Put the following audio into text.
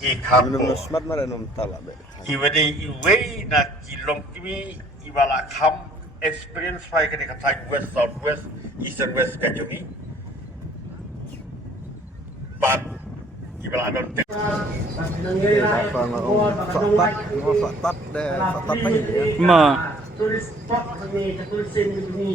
I campo. Smart mare non tala be. Iwede iwe na kilom kimi iwala kam experience fai kene katai west south west east and west kajumi. But iwala non te. Apa ngau fatat de fatat lagi ya. Ma tulis spot ni tulis sini ni